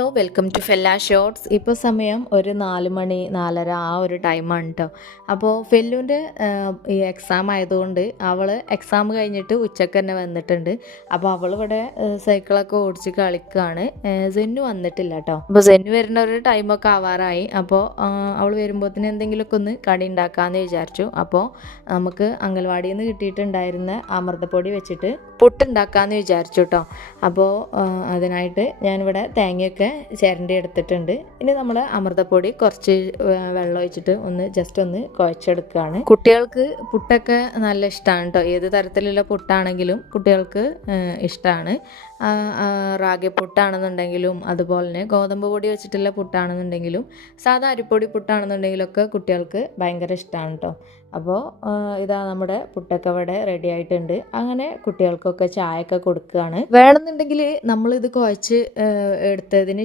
Hello, welcome to ഫെല്ല shorts. ഇപ്പോൾ സമയം ഒരു 4 മണി 4:30 ആ ഒരു ടൈമാണ് കേട്ടോ. അപ്പോൾ ഫെല്ലുവിൻ്റെ ഈ എക്സാം ആയതുകൊണ്ട് അവൾ എക്സാം കഴിഞ്ഞിട്ട് ഉച്ചക്ക് തന്നെ വന്നിട്ടുണ്ട്. അപ്പോൾ അവളിവിടെ സൈക്കിളൊക്കെ ഓടിച്ച് കളിക്കുകയാണ്. സെന്നു വന്നിട്ടില്ല കേട്ടോ. അപ്പോൾ സെന്നു വരുന്ന ഒരു ടൈമൊക്കെ ആവാറായി. അപ്പോൾ അവൾ വരുമ്പോഴത്തേന് എന്തെങ്കിലുമൊക്കെ ഒന്ന് കടി ഉണ്ടാക്കാമെന്ന് വിചാരിച്ചു. അപ്പോൾ നമുക്ക് അംഗൻവാടിയിൽ നിന്ന് കിട്ടിയിട്ടുണ്ടായിരുന്ന അമൃതപ്പൊടി വെച്ചിട്ട് പുട്ടുണ്ടാക്കാമെന്ന് വിചാരിച്ചു കേട്ടോ. അപ്പോൾ അതിനായിട്ട് ഞാനിവിടെ തേങ്ങയൊക്കെ ചിരണ്ടി എടുത്തിട്ടുണ്ട്. ഇനി നമ്മൾ അമൃതപ്പൊടി കുറച്ച് വെള്ളം ഒഴിച്ചിട്ട് ജസ്റ്റ് ഒന്ന് കുഴച്ചെടുക്കുകയാണ്. കുട്ടികൾക്ക് പുട്ടൊക്കെ നല്ല ഇഷ്ടമാണ് കേട്ടോ. ഏത് തരത്തിലുള്ള പുട്ടാണെങ്കിലും കുട്ടികൾക്ക് ഇഷ്ടമാണ്. റാഗി പുട്ടാണെന്നുണ്ടെങ്കിലും അതുപോലെ തന്നെ ഗോതമ്പ് പൊടി വെച്ചിട്ടുള്ള പുട്ടാണെന്നുണ്ടെങ്കിലും സാധാ അരിപ്പൊടി പുട്ടാണെന്നുണ്ടെങ്കിലൊക്കെ കുട്ടികൾക്ക് ഭയങ്കര ഇഷ്ടമാണ് കേട്ടോ. അപ്പോൾ ഇതാ നമ്മുടെ പുട്ടൊക്കെ ഇവിടെ റെഡി ആയിട്ടുണ്ട്. അങ്ങനെ കുട്ടികൾക്കൊക്കെ ചായയൊക്കെ കൊടുക്കുകയാണ്. വേണമെന്നുണ്ടെങ്കിൽ നമ്മളിത് കുഴച്ച് എടുത്തതിന്